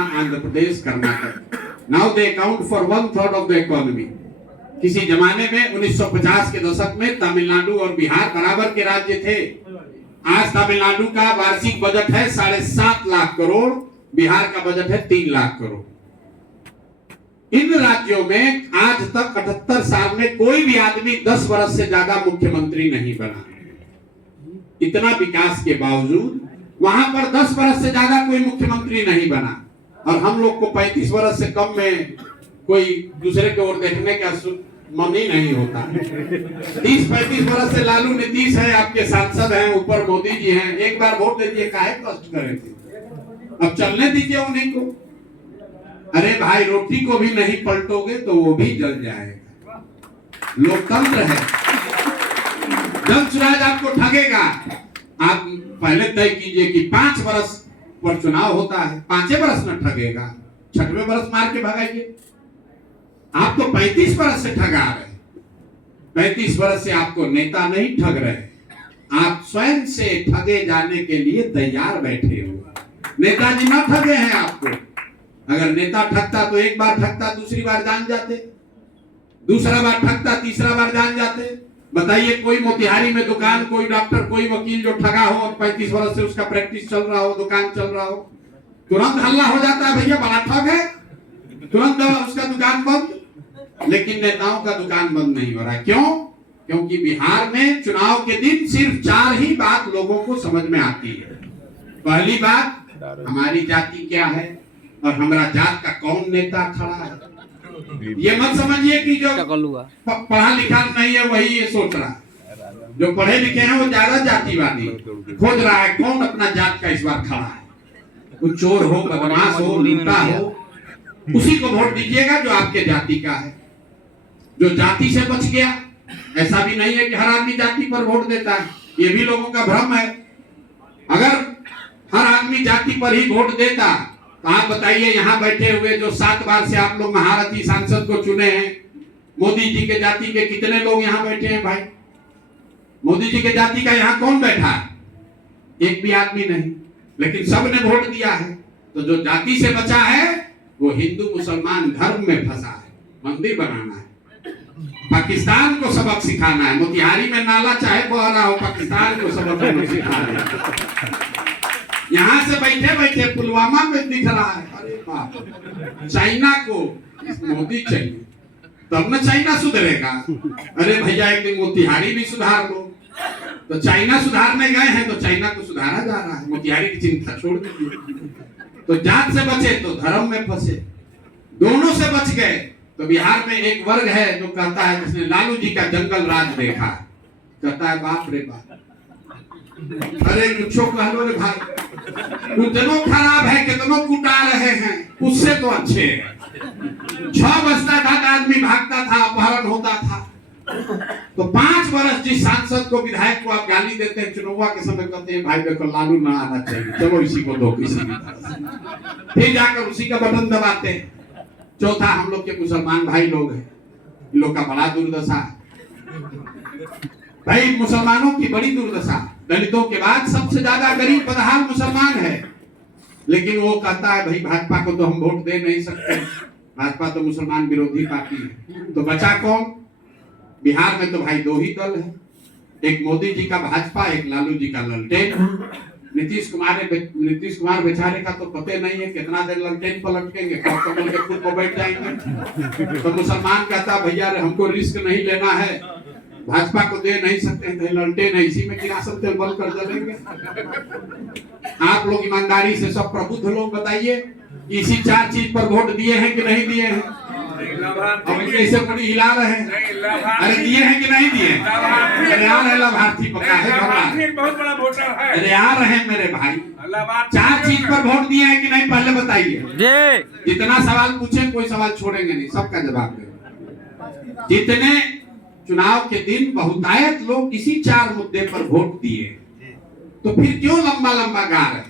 Telangana, Andhra Pradesh, Karnataka. Now they account for 1/3 of the economy. किसी जमाने में 1950 के दशक में तमिलनाडु और बिहार बराबर के राज्य थे। आज तमिलनाडु का वार्षिक बजट है 7.5 लाख करोड़, बिहार का बजट है 3 लाख करोड़। इन राज्यों में आज तक 78 साल में कोई भी आदमी 10 वर्ष से ज्यादा मुख्यमंत्री नहीं बना। इतना विकास के बावजूद वहां पर 10 वर्ष से ज्यादा कोई मुख्यमंत्री नहीं बना, और हम लोग को 35 वर्ष से कम में कोई दूसरे की ओर देखने का मन ही नहीं होता। 30-35 वर्ष से लालू नीतीश है, आपके सांसद हैं, ऊपर मोदी जी हैं। एक बार वोट दे दिए, काहे कष्ट करेंगे, अब चलने दीजिए उन्हीं को। अरे भाई, रोटी को भी नहीं पलटोगे तो वो भी जल जाएगा। लोकतंत्र है, जन चुनाव आपको ठगेगा। आप पहले तय कीजिए कि 5 वर्ष पर चुनाव होता है, 5 वर्ष में ठगेगा, 6वें वर्ष मार के भगाइए। आप तो 35 वर्ष से ठगा रहे, 35 वर्ष से आपको नेता नहीं ठग रहे, आप स्वयं से ठगे जाने के लिए तैयार बैठे हो। नेताजी ना ठगे हैं आपको। अगर नेता ठगता तो एक बार ठगता, दूसरी बार जान जाते, दूसरा बार ठगता, तीसरा बार जान जाते। बताइए, कोई मोतिहारी में दुकान, कोई डॉक्टर, कोई वकील जो ठगा हो और 35 वर्ष से उसका प्रैक्टिस चल रहा हो, दुकान चल रहा हो, तुरंत हल्ला हो जाता है, भैया बड़ा ठग है, तुरंत उसका दुकान बंद। लेकिन नेताओं का दुकान बंद नहीं हो रहा। क्यों? क्योंकि बिहार में चुनाव के दिन सिर्फ 4 ही बात लोगों को समझ में आती है। पहली बात, हमारी जाति क्या है और हमारा जात का कौन नेता खड़ा है। ये मत समझिए कि जो पढ़ा लिखा नहीं है वही ये सोच रहा है। जो पढ़े लिखे हैं वो ज्यादा जातिवादी खोज रहा है, कौन अपना जात का इस बार खड़ा है। वो चोर हो, बदमाश हो, लूटा हो, उसी को वोट दीजिएगा जो आपके जाति का है, जो जाति से बच गया। ऐसा भी नहीं है कि हर आदमी जाति पर वोट देता है, ये भी लोगों का भ्रम है। अगर हर आदमी जाति पर ही वोट देता तो आप बताइए, यहाँ बैठे हुए जो 7 बार से आप लोग महारथी सांसद को चुने हैं, मोदी जी के जाति के कितने लोग यहाँ बैठे हैं भाई? मोदी जी के जाति का यहाँ कौन बैठा है? एक भी आदमी नहीं, लेकिन सबने वोट दिया है। तो जो जाति से बचा है वो हिंदू मुसलमान धर्म में फंसा है। मंदिर बनाना है, पाकिस्तान को सबक सिखाना है। मोतिहारी में नाला चाहे बह रहा हो, पाकिस्तान को सबक सिखाना है। यहाँ से बैठे बैठे पुलवामा में दिख रहा है। अरे बाप, चाइना को मोदी चाहिए तब न चाइना सुधरेगा। अरे भैया, एक दिन मोतिहारी भी सुधार लो। तो चाइना सुधारने गए हैं तो चाइना को सुधारा जा रहा है, मोतिहारी की चिंता छोड़ दीजिए। तो जात से बचे तो धर्म में फंसे, दोनों से बच गए। तो बिहार में एक वर्ग है जो कहता है, जिसने लालू जी का जंगल राज देखा, कहता है बाप रे बाप, अरे मुझको कह लो रे भाई, कितनों खराब है, कितनों कुटा रहे हैं, उससे तो अच्छे हैं। 6 बजता था आदमी भागता था, अपहरण होता था। तो 5 वर्ष जिस सांसद को, विधायक को आप गाली देते हैं, चुनाव के समय कहते हैं भाई देखो लालू ना आना चाहिए, चलो इसी को दो किसी भी तरह से, फिर जाकर उसी का बटन दबाते हैं। चौथा, हम लोग के मुसलमान भाई लोग हैं, इन लोग का बड़ा दुर्दशा है भाई, मुसलमानों की बड़ी दुर्दशा। दलितों के बाद सबसे ज्यादा गरीब बदहाल मुसलमान है। लेकिन वो कहता है भाई भाजपा को तो हम वोट दे नहीं सकते, भाजपा तो मुसलमान विरोधी पार्टी है। तो बचा कौन? बिहार में तो भाई 2 ही दल है, एक मोदी जी का भाजपा, एक लालू जी का ललटेन। नीतीश कुमार बेचारे का तो पता नहीं है कितना देर ललटेन पर लटकेंगे, कब कमल के फूल पर बैठ जाएंगे। तो मुसलमान कहता भैया हमको रिस्क नहीं लेना है, भाजपा को दे नहीं सकते हैं, ललटेन है, इसी में गिरा सकते हैं, बल कर जलेंगे। आप लोग ईमानदारी से, सब प्रबुद्ध लोग बताइए, इसी 4 चीज पर वोट दिए हैं कि नहीं दिए हैं? अब कैसे बड़ी हिला रहे हैं, अरे दिए हैं कि नहीं दिए? अरे आ रहे लाभार्थी, पता है बहुत बड़ा वोटर है। अरे आ रहे हैं मेरे भाई, 4 चीज पर वोट दिए हैं कि नहीं पहले बताइए। जितना सवाल पूछे कोई सवाल छोड़ेंगे नहीं, सबका जवाब देंगे। जितने चुनाव के दिन बहुतायत लोग इसी 4 मुद्दे पर वोट दिए, तो फिर क्यों लंबा लंबा गा रहे?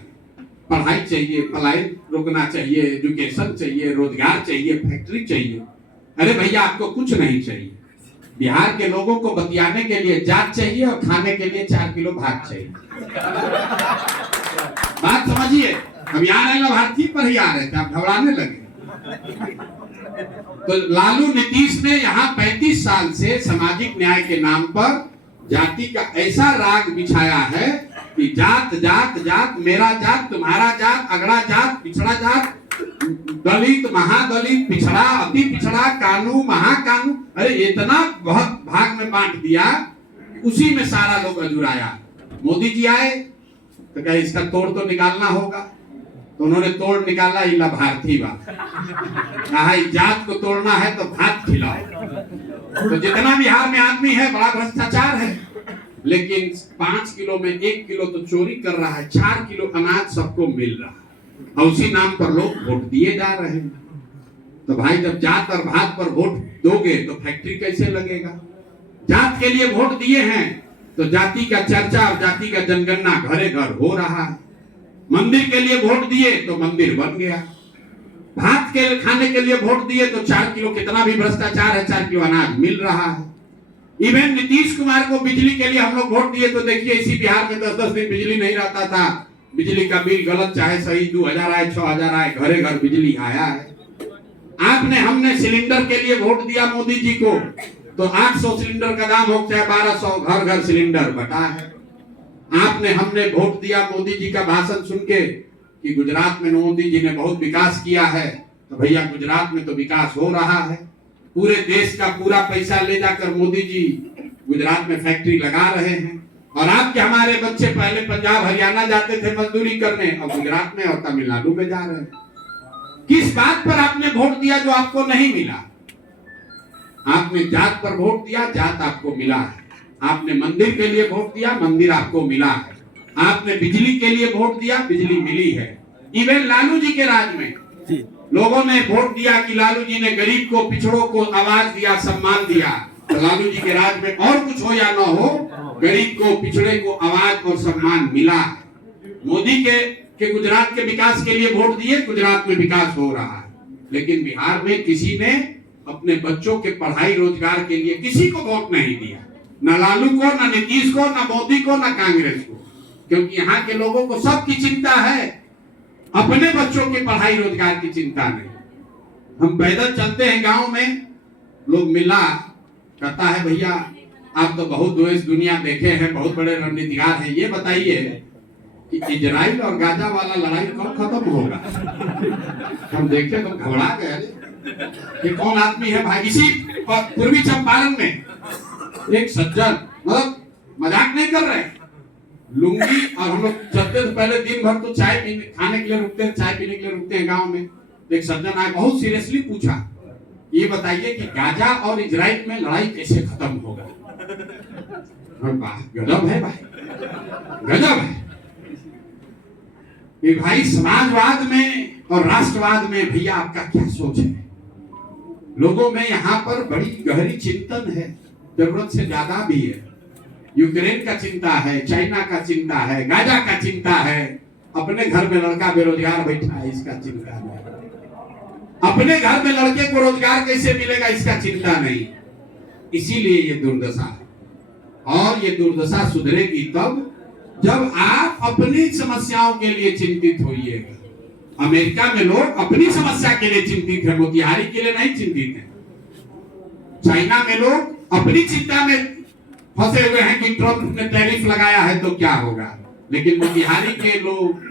पढ़ाई चाहिए, पलायन रुकना चाहिए, एजुकेशन चाहिए, रोजगार चाहिए, फैक्ट्री चाहिए। अरे भैया आपको कुछ नहीं चाहिए, बिहार के लोगों को बतियाने के लिए जात चाहिए और खाने के लिए 4 किलो भात चाहिए। बात समझिए, अब यहाँ लाभार्थी पर ही आ रहे थे, आप घबराने लगे। तो लालू नीतीश ने यहाँ 35 साल से सामाजिक न्याय के नाम पर जाति का ऐसा राग बिछाया है कि जात जात जात, मेरा जात, तुम्हारा जात, अगड़ा जात, पिछड़ा जात, दलित, महादलित, पिछड़ा, अति पिछड़ा, कानू, महाकानू, अरे इतना बहुत भाग में बांट दिया, उसी में सारा लोग अजुराया। मोदी जी आए तो क्या इसका तोड़ तो निकालना होगा, तो उन्होंने तोड़ निकाला, ये लाभार्थी बात। कहा जात को तोड़ना है तो भात खिलाओ। तो जितना बिहार में आदमी है बड़ा भ्रष्टाचार है, लेकिन 5 किलो में 1 किलो तो चोरी कर रहा है, 4 किलो अनाज सबको मिल रहा है, और उसी नाम पर लोग वोट दिए जा रहे हैं। तो भाई जब जात और भात पर वोट दोगे तो फैक्ट्री कैसे लगेगा? जात के लिए वोट दिए हैं तो जाति का चर्चा और जाति का जनगणना घरे घर हो रहा है। मंदिर के लिए वोट दिए तो मंदिर बन गया। भात के खाने के लिए वोट दिए तो 4 किलो, कितना भी भ्रष्टाचार है, 4 किलो अनाज मिल रहा है। इवन नीतीश कुमार को बिजली के लिए हम लोग वोट दिए तो देखिए इसी बिहार में 10-10 दिन बिजली नहीं रहता था। बिजली का बिल गलत चाहे सही 2000 आए 6000 आए, घरे घर बिजली आया है। हमने सिलेंडर के लिए वोट दिया मोदी जी को तो 800 सिलेंडर का दाम हो चाहे 1200, घर घर सिलेंडर बटा है। हमने वोट दिया मोदी जी का भाषण सुन के कि गुजरात में मोदी जी ने बहुत विकास किया है, तो भैया गुजरात में तो विकास हो रहा है। पूरे देश का पूरा पैसा ले जाकर मोदी जी गुजरात में फैक्ट्री लगा रहे हैं, और आपके हमारे बच्चे पहले पंजाब हरियाणा जाते थे मजदूरी करने, अब गुजरात में और तमिलनाडु में जा रहे हैं। किस बात पर आपने वोट दिया जो आपको नहीं मिला? आपने जात पर वोट दिया, जात आपको मिला है। आपने मंदिर के लिए वोट दिया, मंदिर आपको मिला है। आपने बिजली के लिए वोट दिया, बिजली मिली है। इवन लालू जी के राज में लोगों ने वोट दिया कि लालू जी ने गरीब को, पिछड़ों को आवाज दिया, सम्मान दिया। तो लालू जी के राज में और कुछ हो या ना हो, गरीब को, पिछड़े को आवाज और सम्मान मिला। मोदी के गुजरात के विकास के लिए वोट दिए, गुजरात में विकास हो रहा है। लेकिन बिहार में किसी ने अपने बच्चों के पढ़ाई रोजगार के लिए किसी को वोट नहीं दिया, ना लालू को, ना नीतीश को, ना मोदी को, ना कांग्रेस को। क्योंकि यहाँ के लोगों को सबकी चिंता है, अपने बच्चों के पढ़ाई रोजगार की चिंता नहीं। हम पैदल चलते हैं गांव में, लोग मिला कहता है भैया आप तो बहुत देश दुनिया देखे हैं, बहुत बड़े रणनीतिकार हैं, ये बताइए कि इजराइल और गाजा वाला लड़ाई कब खत्म होगा? हम देखे तो घबरा गए, ये कौन आदमी है भाई? इसी पूर्वी चंपारण में एक सज्जन, मतलब मजाक नहीं कर रहे, लुंगी, और हम लोग चलते तो पहले दिन भर तो चाय पीने खाने के लिए रुकते हैं, चाय पीने के लिए रुकते हैं गांव में। एक सज्जन आए, बहुत सीरियसली पूछा, ये बताइए कि गाजा और इजराइल में लड़ाई कैसे खत्म होगा? गजब है भाई, गजब है। ये भाई समाजवाद में और राष्ट्रवाद में भैया आपका क्या सोच है? लोगों में यहाँ पर बड़ी गहरी चिंतन है, जरूरत से ज्यादा भी है। यूक्रेन का चिंता है, चाइना का चिंता है, गाजा का चिंता है, अपने घर में लड़का बेरोजगार बैठा है इसका चिंता नहीं, अपने घर में लड़के को रोजगार कैसे मिलेगा इसका चिंता नहीं। इसीलिए ये दुर्दशा है, और ये दुर्दशा सुधरेगी तब जब आप अपनी समस्याओं के लिए चिंतित होइएगा। अमेरिका में लोग अपनी समस्या के लिए चिंतित है, मोतिहारी के लिए नहीं चिंतित है। चाइना में लोग अपनी चिंता में फंसे हुए हैं कि ट्रंप ने टैरिफ लगाया है तो क्या होगा, लेकिन मोतिहारी के लोग,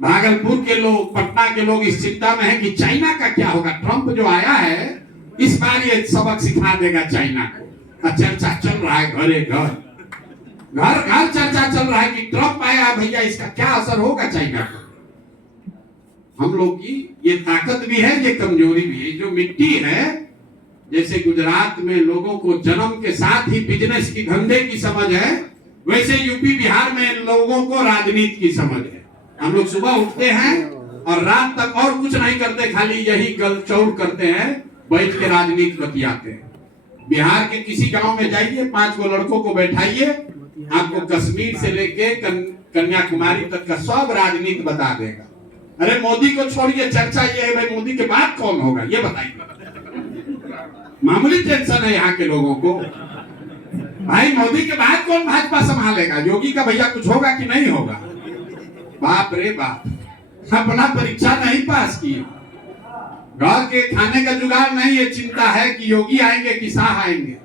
भागलपुर के लोग, पटना के लोग इस चिंता में है कि चाइना का क्या होगा। ट्रंप जो आया है इस बार ये सबक सिखा देगा चाइना को। चर्चा चल रहा है घरे घर, घर घर चर्चा चल रहा है कि ट्रंप आया है भैया, इसका क्या असर होगा चाइना को। हम लोग की ये ताकत भी है, ये कमजोरी भी है। जो मिट्टी है, जैसे गुजरात में लोगों को जन्म के साथ ही बिजनेस की, धंधे की समझ है, वैसे यूपी बिहार में लोगों को राजनीति की समझ है। हम लोग सुबह उठते हैं और रात तक और कुछ नहीं करते, खाली यही गलचौड़ करते हैं, बैठ के राजनीति बतियाते हैं। बिहार के किसी गांव में जाइए, 5 गो लड़कों को बैठाइए, आपको कश्मीर से लेके कन्याकुमारी तक का सब राजनीति बता देगा। अरे मोदी को छोड़िए, चर्चा ये है भाई मोदी के बाद कौन होगा ये बताइए। मामूली टेंशन है यहाँ के लोगों को, भाई मोदी के बाद कौन भाजपा संभालेगा, योगी का भैया कुछ होगा कि नहीं होगा? बाप रे बाप, अपना परीक्षा नहीं पास किए, घर के खाने का जुगाड़ नहीं है, चिंता है कि योगी आएंगे कि शाह आएंगे।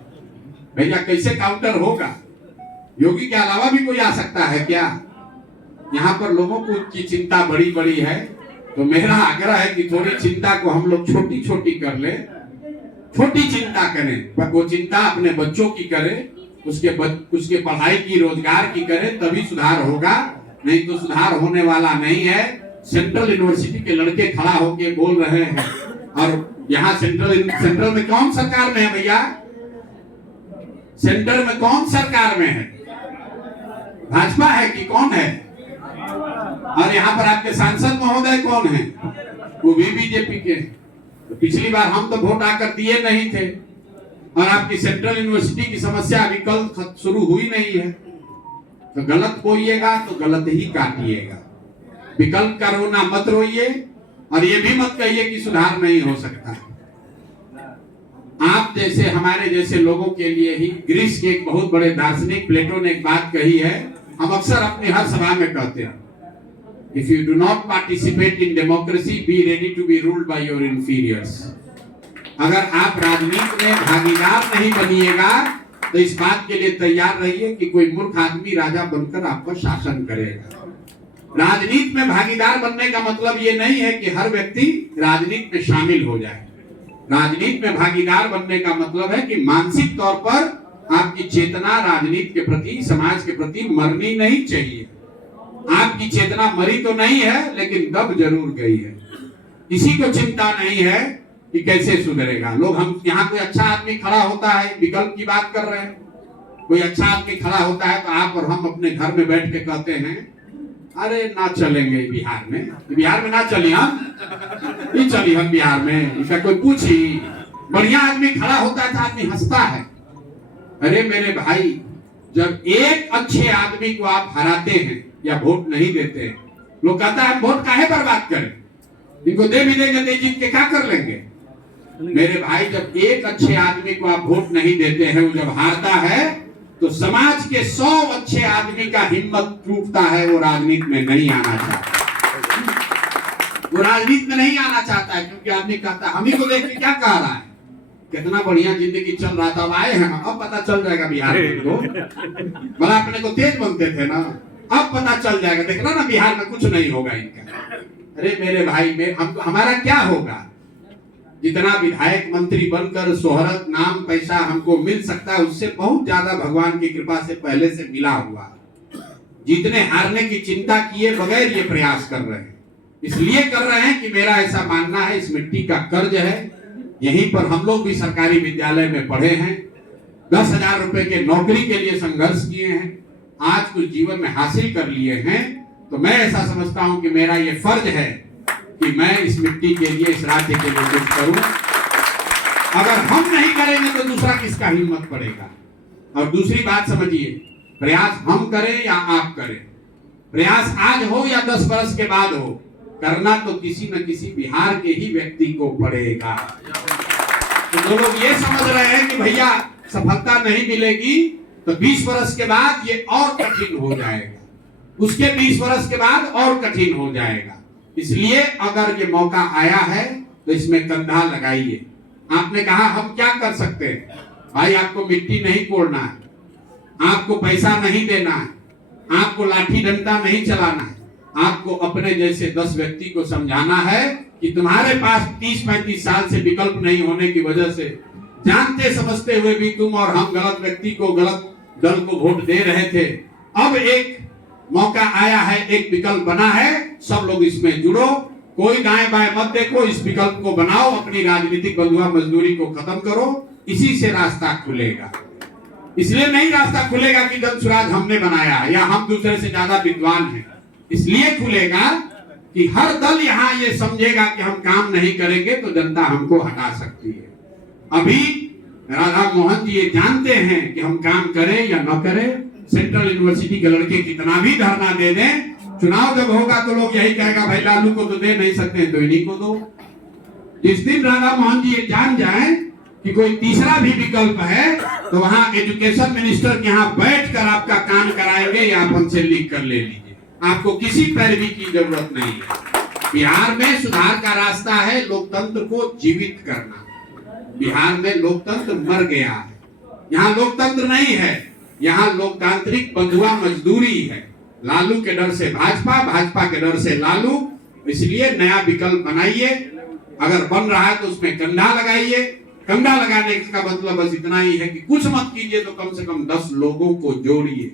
भैया कैसे काउंटर होगा? योगी के अलावा भी कोई आ सकता है क्या? यहाँ पर लोगों को की चिंता बड़ी बड़ी है, तो मेरा आग्रह है कि थोड़ी चिंता को हम लोग छोटी छोटी कर ले, छोटी चिंता करें, पर वो चिंता अपने बच्चों की करें, उसके पढ़ाई की, रोजगार की करें, तभी सुधार होगा, नहीं तो सुधार होने वाला नहीं है। सेंट्रल यूनिवर्सिटी के लड़के खड़ा होके बोल रहे हैं, और यहाँ सेंट्रल में कौन सरकार में है भैया? सेंटर में कौन सरकार में है? भाजपा है कि कौन है? और यहाँ पर आपके सांसद महोदय कौन है? वो भी बीजेपी के। तो पिछली बार हम तो वोट आकर दिए नहीं थे, और आपकी सेंट्रल यूनिवर्सिटी की समस्या अभी कल शुरू हुई नहीं है। तो गलत बोइएगा तो गलत ही काटिएगा, विकल्प का रोना मत रोइए, और ये भी मत कहिए कि सुधार नहीं हो सकता। आप जैसे, हमारे जैसे लोगों के लिए ही, ग्रीस के एक बहुत बड़े दार्शनिक प्लेटो ने एक बात कही है, हम अक्सर अपनी हर सभा में कहते हैं, if you do not participate in democracy, be ready to be ruled by your inferiors. अगर आप राजनीति में भागीदार नहीं बनिएगा तो इस बात के लिए तैयार रहिए कि कोई मूर्ख आदमी राजा बनकर आपका शासन करेगा। राजनीति में भागीदार बनने का मतलब ये नहीं है कि हर व्यक्ति राजनीति में शामिल हो जाए। राजनीति में भागीदार बनने का मतलब है कि मानसिक तौर पर आपकी चेतना राजनीति के प्रति, समाज के प्रति मरनी नहीं चाहिए। आपकी चेतना मरी तो नहीं है, लेकिन दब जरूर गई है। किसी को चिंता नहीं है कि कैसे सुधरेगा। लोग, हम यहाँ कोई अच्छा आदमी खड़ा होता है, विकल्प की बात कर रहे हैं, कोई अच्छा आदमी खड़ा होता है तो आप और हम अपने घर में बैठ के कहते हैं, अरे ना चलेंगे बिहार में ना चली हम, नहीं चली हम बिहार में। इसका कोई पूछी, बढ़िया आदमी खड़ा होता है तो आदमी हंसता है। अरे मेरे भाई, जब एक अच्छे आदमी को आप हराते हैं या वोट नहीं देते, लोग कहता है वोट काहे बर्बाद करें, इनको दे भी देंगे तो जीत के क्या कर लेंगे। मेरे भाई, जब एक अच्छे आदमी को आप वोट नहीं देते हैं, वो जब हारता है तो समाज के 100 अच्छे आदमी का हिम्मत टूटता है, वो राजनीति में नहीं आना चाहता, वो राजनीति में नहीं आना चाहता है, क्योंकि आदमी कहता है हम ही को देख के क्या कह रहा है, कितना बढ़िया जिंदगी चल रहा था, अब आए हैं, अब पता चल जाएगा बिहार में को, भला अपने को तेज बनते थे ना, अब पता चल जाएगा, देखना ना बिहार में कुछ नहीं होगा इनका। अरे मेरे भाई, हमारा क्या होगा? जितना विधायक मंत्री बनकर शोहरत, नाम, पैसा हमको मिल सकता है, उससे बहुत ज्यादा भगवान की कृपा से पहले से मिला हुआ। जितने हारने की चिंता किए बगैर ये प्रयास कर रहे हैं, इसलिए कर रहे हैं कि मेरा ऐसा मानना है, इस मिट्टी का कर्ज है। यहीं पर हम लोग भी सरकारी विद्यालय में पढ़े हैं, 10,000 रुपए के नौकरी के लिए संघर्ष किए हैं, आज कुछ जीवन में हासिल कर लिए हैं। तो मैं ऐसा समझता हूं कि मेरा ये फर्ज है कि मैं इस मिट्टी के लिए, इस राज्य के लिए कुछ करूं। अगर हम नहीं करेंगे तो दूसरा किसका हिम्मत पड़ेगा। और दूसरी बात समझिए, प्रयास हम करें या आप करें, प्रयास आज हो या 10 वर्ष के बाद हो, करना तो किसी न किसी बिहार के ही व्यक्ति को पड़ेगा। तो जो लोग ये समझ रहे हैं कि भैया सफलता नहीं मिलेगी, तो 20 वर्ष के बाद ये और कठिन हो जाएगा, उसके 20 वर्ष के बाद और कठिन हो जाएगा। इसलिए अगर ये मौका आया है तो इसमें कंधा लगाइए। आपने कहा हम क्या कर सकते हैं? भाई, आपको मिट्टी नहीं कोड़ना है, आपको पैसा नहीं देना है, आपको लाठी डंडा नहीं चलाना है, आपको अपने जैसे 10 व्यक्ति को समझाना है कि तुम्हारे पास 30-35 साल से विकल्प नहीं होने की वजह से, जानते समझते हुए भी तुम और हम गलत व्यक्ति को, गलत दल को वोट दे रहे थे। अब एक मौका आया है, एक विकल्प बना है, सब लोग इसमें जुड़ो, कोई दाएं बाएं मत देखो, इस विकल्प को बनाओ, अपनी राजनीतिक बंधुआ मजदूरी को खत्म करो, इसी से रास्ता खुलेगा। इसलिए नहीं रास्ता खुलेगा कि जन सुराज हमने बनाया है या हम दूसरे से ज्यादा विद्वान हैं, इसलिए खुलेगा कि हर दल यहाँ ये समझेगा कि हम काम नहीं करेंगे तो जनता हमको हटा सकती है। अभी राधा मोहन जी ये जानते हैं कि हम काम करें या न करें, सेंट्रल यूनिवर्सिटी के लड़के कितना भी धरना दे दें, चुनाव जब होगा तो लोग यही कहेगा भाई लालू को तो दे नहीं सकते तो इन्हीं को दो। जिस दिन राधा मोहन जी ये जान जाए कि कोई तीसरा भी विकल्प है, तो वहां एजुकेशन मिनिस्टर के यहाँ बैठकर आपका काम कराएंगे, या आप हमसे लिख कर ले लीजिए, आपको किसी पैरवी की जरूरत नहीं है। बिहार में सुधार का रास्ता है लोकतंत्र को जीवित करना। बिहार में लोकतंत्र मर गया है, यहाँ लोकतंत्र नहीं है, यहाँ लोकतांत्रिक बंधुआ मजदूरी है। लालू के डर से भाजपा, भाजपा के डर से लालू। इसलिए नया विकल्प बनाइए, अगर बन रहा है तो उसमें कंधा लगाइए। कंधा लगाने का मतलब बस इतना ही है कि कुछ मत कीजिए तो कम से कम 10 लोगों को जोड़िए।